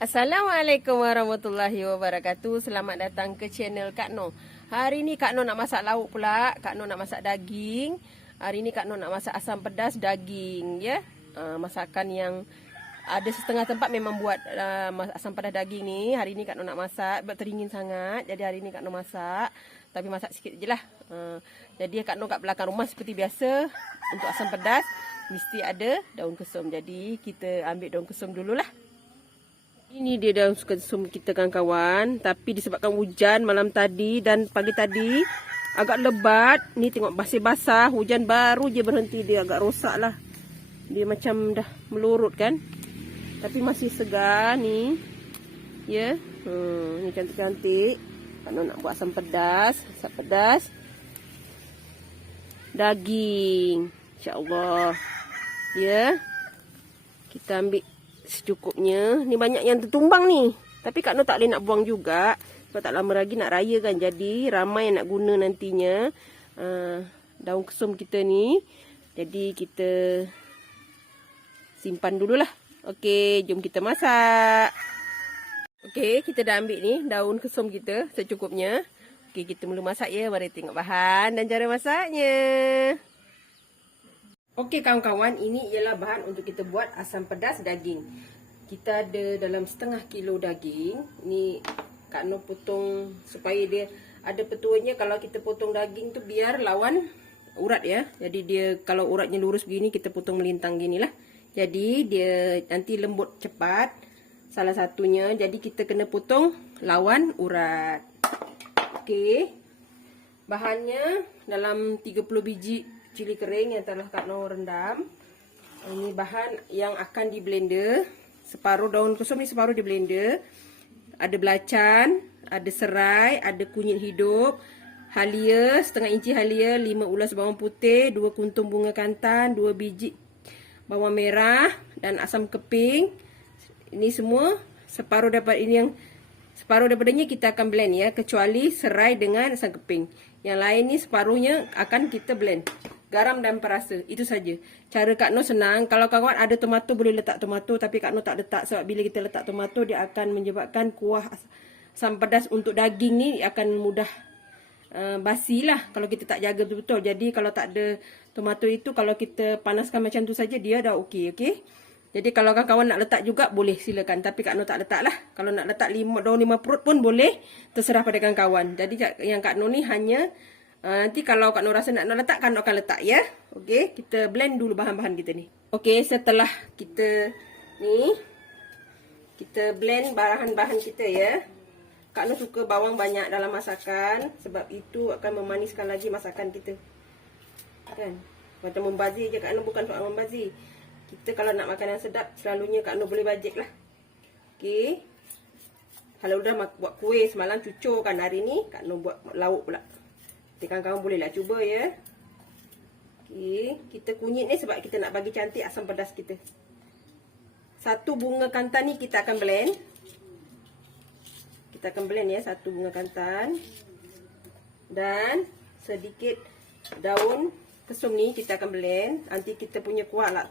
Assalamualaikum warahmatullahi wabarakatuh. Selamat datang ke channel Kak Noh. Hari ni Kak Noh nak masak lauk pula. Kak Noh nak masak daging. Hari ni Kak Noh nak masak asam pedas daging, ya. Masakan yang ada setengah tempat memang buat asam pedas daging ni. Hari ni Kak Noh nak masak sebab teringin sangat. Jadi hari ni Kak Noh masak, tapi masak sikit je lah. Jadi Kak Noh kat belakang rumah seperti biasa. Untuk asam pedas mesti ada daun kesum. Jadi kita ambil daun kesum dululah. Ini dia daun kesum kita kawan-kawan. Tapi disebabkan hujan malam tadi dan pagi tadi agak lebat. Ni tengok basah-basah. Hujan baru je berhenti, dia agak rosak lah. Dia macam dah melurut kan. Tapi masih segar ni. Ya. Ni cantik-cantik. Kalau nak buat asam pedas. Asam pedas daging. InsyaAllah. Ya. Kita ambil secukupnya. Ni banyak yang tertumbang ni. Tapi Kak Noh tak boleh nak buang juga. Sebab tak lama lagi nak raya kan. Jadi ramai yang nak guna nantinya daun kesum kita ni. Jadi kita simpan dululah. Okey, jom kita masak. Okey, kita dah ambil ni daun kesum kita secukupnya. Okey, kita mula masak ya. Mari tengok bahan dan cara masaknya. Okey kawan-kawan, ini ialah bahan untuk kita buat asam pedas daging. Kita ada dalam setengah kilo daging. Ni Kak Noh potong supaya dia ada petuanya. Kalau kita potong daging tu biar lawan urat ya. Jadi dia kalau uratnya lurus begini, kita potong melintang gini lah. Jadi dia nanti lembut cepat. Salah satunya, jadi kita kena potong lawan urat. Okey. Bahannya dalam 30 biji cili kering yang telah Kak Noh rendam. Ini bahan yang akan di blender. Separuh daun kesum ni separuh di blender. Ada belacan, ada serai, ada kunyit hidup, halia, setengah inci halia, 5 ulas bawang putih, 2 kuntung bunga kantan, 2 biji bawang merah dan asam keping. Ini semua separuh daripada ini, yang separuh daripadanya kita akan blend ya, kecuali serai dengan asam keping. Yang lain ni separuhnya akan kita blend. Garam dan perasa, itu saja. Cara Kak Noh senang. Kalau kawan ada tomato boleh letak tomato, tapi Kak Noh tak letak sebab bila kita letak tomato dia akan menyebabkan kuah asam pedas untuk daging ni akan mudah basi lah kalau kita tak jaga betul-betul. Jadi kalau tak ada tomato itu, kalau kita panaskan macam tu saja dia dah okey. Jadi kalau kawan-kawan nak letak juga boleh silakan, tapi Kak Noh tak letak lah. Kalau nak letak daun 5 perut pun boleh, terserah pada kawan-kawan. Jadi yang Kak Noh ni hanya nanti kalau Kak Noh rasa nak letak, Kak Noh akan letak ya. Okey, kita blend dulu bahan-bahan kita ni. Okey, setelah kita blend bahan-bahan kita ya. Kak Noh suka bawang banyak dalam masakan sebab itu akan memaniskan lagi masakan kita. Kan? Macam membazir je Kak Noh, bukan soal membazir. Kita kalau nak makanan sedap selalunya Kak Noh boleh bajet lah. Okey. Kalau dah buat kuih semalam cucur kan, hari ni Kak Noh buat lauk pula. Kawan-kawan bolehlah cuba ya. Okey, kita kunyit ni sebab kita nak bagi cantik asam pedas kita. 1 bunga kantan ni kita akan blend. Kita akan blend ya, 1 bunga kantan. Dan sedikit daun kesum ni kita akan blend. Nanti kita punya kuah lah,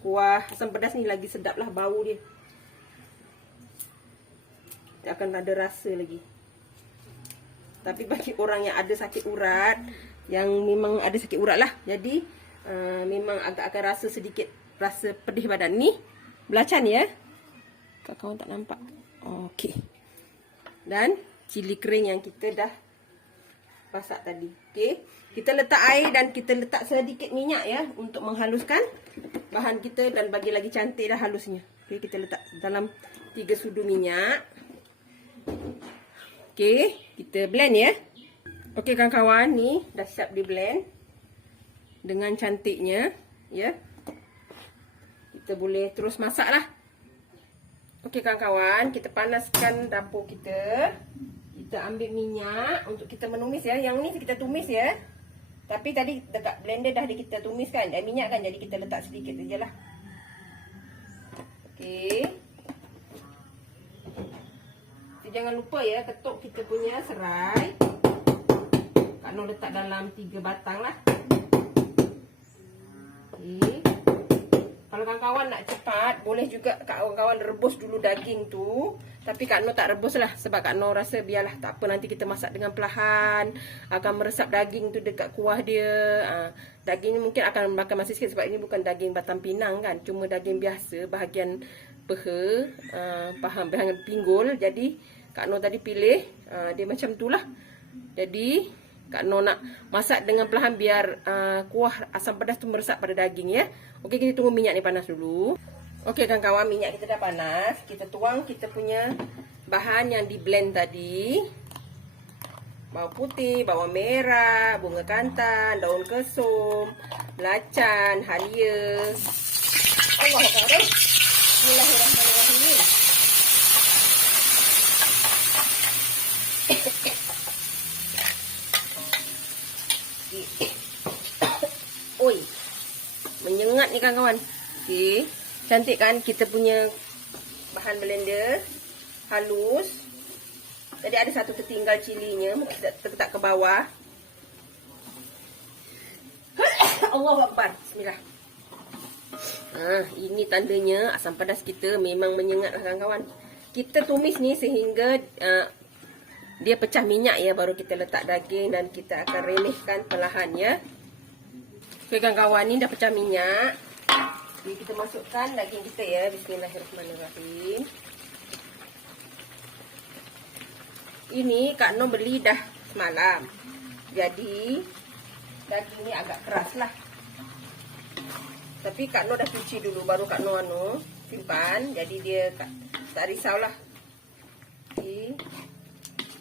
kuah asam pedas ni lagi sedap lah, bau dia. Dia akan ada rasa lagi. Tapi bagi orang yang ada sakit urat, yang memang ada sakit urat lah, jadi memang agak akan rasa sedikit rasa pedih badan. Ni belacan ya, kawan-kawan tak nampak. Okey. Dan cili kering yang kita dah masak tadi. Okey, kita letak air dan kita letak sedikit minyak ya, untuk menghaluskan bahan kita dan bagi lagi cantik dah halusnya. Okey, kita letak dalam 3 sudu minyak. Okey, kita blend ya. Okey kawan-kawan, ni dah siap di blend dengan cantiknya ya. Kita boleh terus masak lah. Okey kawan-kawan, kita panaskan dapur kita. Kita ambil minyak untuk kita menumis ya. Yang ni kita tumis ya. Tapi tadi dekat blender dah kita tumis kan, dan minyak kan, jadi kita letak sedikit sajalah. Okey. Jangan lupa ya, ketuk kita punya serai. Kak Noh letak dalam 3 batang lah. Okey. Kalau Kalau kawan-kawan nak cepat, boleh juga kawan-kawan rebus dulu daging tu. Tapi Kak Noh tak rebus lah. Sebab Kak Noh rasa biarlah tak apa, nanti kita masak dengan perlahan. Akan meresap daging tu dekat kuah dia. Daging ni mungkin akan makan masa sikit sebab ini bukan daging batang pinang kan. Cuma daging biasa, bahagian peha, bahagian pinggul. Jadi Kak Noh tadi pilih dia macam tu lah. Jadi Kak Noh nak masak dengan perlahan biar kuah asam pedas tu meresap pada daging ya. Okey, kita tunggu minyak ni panas dulu. Okey kawan-kawan, minyak kita dah panas. Kita tuang kita punya bahan yang di blend tadi. Bawang putih, bawang merah, bunga kantan, daun kesum, belacan, halia. Allahuakbar. Bismillahirrahmanirrahim. Oi, menyengat ni kawan-kawan. Okey, cantik kan kita punya bahan blender, halus. Jadi ada satu tertinggal cilinya, mungkin kita letak ke bawah. Allahuakbar. Bismillah. Ini tandanya asam pedas kita memang menyengat lah kawan-kawan. Kita tumis ni sehingga dia pecah minyak ya, baru kita letak daging dan kita akan relehkan perlahan ya. Okey kawan-kawan, ni dah pecah minyak. Jadi kita masukkan daging kita ya. Bismillahirrahmanirrahim. Ini Kak Noh beli dah semalam. Jadi daging ni agak keras lah. Tapi Kak Noh dah cuci dulu, baru Kak Noh simpan. Jadi dia tak risaulah. Okay.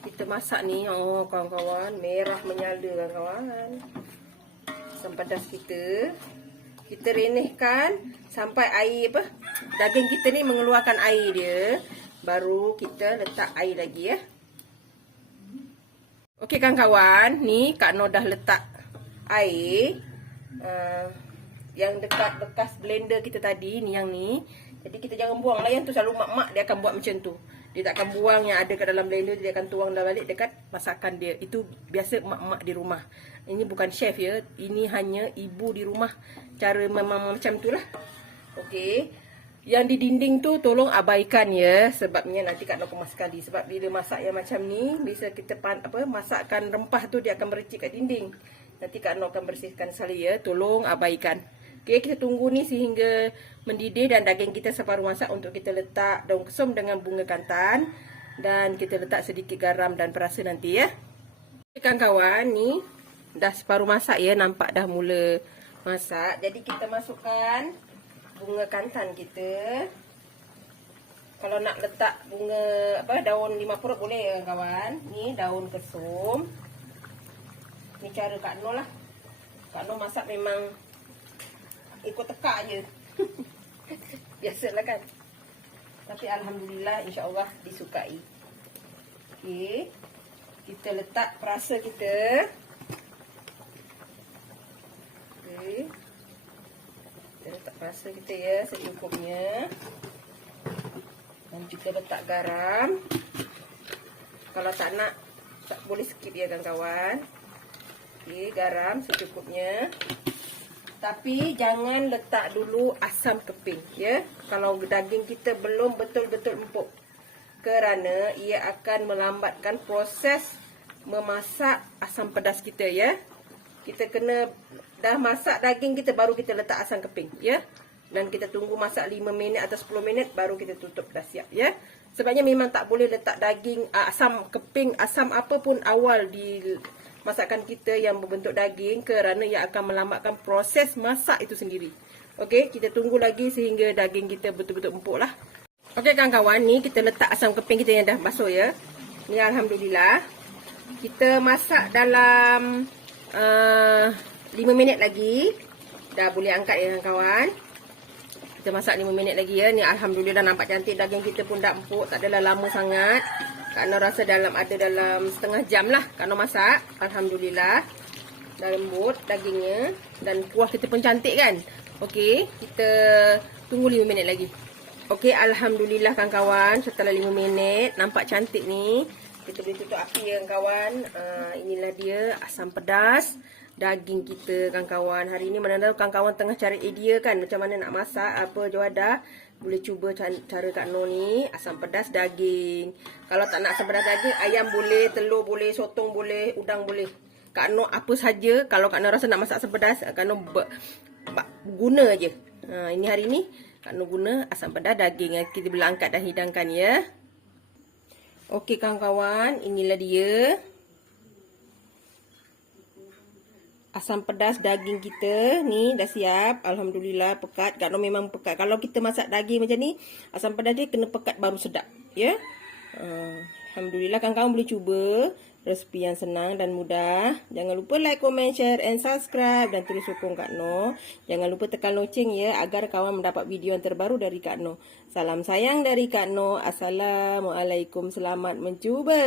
Kita masak ni, kawan-kawan, merah menyala kawan-kawan. Asam pedas kita renehkan sampai air daging kita ni mengeluarkan air dia. Baru kita letak air lagi ya. Okey kawan-kawan, ni Kak Noh dah letak air yang dekat bekas blender kita tadi, ni yang ni. Jadi kita jangan buang lah, yang tu selalu mak-mak dia akan buat macam tu. Dia tak akan buang yang ada kat dalam blender, dia akan tuang dah balik dekat masakan dia. Itu biasa mak-mak di rumah. Ini bukan chef ya, ini hanya ibu di rumah. Cara memang macam tu lah. Okey. Yang di dinding tu tolong abaikan ya, sebabnya nanti Kak Noh kemas sekali. Sebab bila masak yang macam ni, bisa kita masakkan rempah tu dia akan mericik kat dinding. Nanti Kak Noh akan bersihkan sekali ya, tolong abaikan. Okey, kita tunggu ni sehingga mendidih dan daging kita separuh masak untuk kita letak daun kesum dengan bunga kantan. Dan kita letak sedikit garam dan perasa nanti ya. Kawan-kawan, ni dah separuh masak ya, nampak dah mula masak. Jadi kita masukkan bunga kantan kita. Kalau nak letak bunga daun 5 purut boleh ya kawan. Ni daun kesum. Ni cara Kak Noh lah. Kak Noh masak memang ikut teka je. Biasalah kan. Tapi alhamdulillah, insya-Allah disukai. Okey. Kita letak perasa kita. Okey. Kita letak perasa kita ya secukupnya. Dan kita letak garam. Kalau tak nak, tak boleh skip ya kawan-kawan. Okey, garam secukupnya. Tapi jangan letak dulu asam keping ya. Kalau daging kita belum betul-betul empuk. Kerana ia akan melambatkan proses memasak asam pedas kita ya. Kita kena dah masak daging kita baru kita letak asam keping ya. Dan kita tunggu masak 5 minit atau 10 minit baru kita tutup, dah siap ya. Sebabnya memang tak boleh letak daging asam keping, asam apa pun awal di masakan kita yang berbentuk daging, kerana ia akan melambatkan proses masak itu sendiri. Okey, kita tunggu lagi sehingga daging kita betul-betul empuk lah. Okey kawan-kawan, ni kita letak asam keping kita yang dah basuh ya. Ni alhamdulillah. Kita masak dalam 5 minit lagi. Dah boleh angkat ya kawan-kawan. Kita masak 5 minit lagi ya. Ni alhamdulillah nampak cantik, daging kita pun dah empuk, tak adalah lama sangat. Kak Noh rasa dalam setengah jam lah Kak Noh masak. Alhamdulillah. Dah lembut dagingnya. Dan kuah kita pun cantik kan. Okey, kita tunggu 5 minit lagi. Okey, alhamdulillah kawan-kawan. Setelah 5 minit, nampak cantik ni. Kita boleh tutup api ya kawan. Inilah dia asam pedas daging kita kawan-kawan. Hari ni mana tahu kawan-kawan tengah cari idea kan macam mana nak masak apa jawadah. Boleh cuba cara Kak Noh ni, asam pedas daging. Kalau tak nak asam pedas daging, ayam boleh, telur boleh, sotong boleh, udang boleh. Kak Noh apa saja. Kalau Kak Noh rasa nak masak asam pedas, Kak Noh guna je. Ini hari ni Kak Noh guna asam pedas daging. Kita boleh angkat dan hidangkan ya. Okey kawan-kawan, inilah dia. Asam pedas daging kita ni dah siap. Alhamdulillah pekat. Kak Noh memang pekat. Kalau kita masak daging macam ni, asam pedas dia kena pekat baru sedap. Ya. Alhamdulillah kawan-kawan boleh cuba. Resipi yang senang dan mudah. Jangan lupa like, comment, share and subscribe. Dan terus sokong Kak Noh. Jangan lupa tekan loceng ya. Agar kawan mendapat video yang terbaru dari Kak Noh. Salam sayang dari Kak Noh. Assalamualaikum. Selamat mencuba.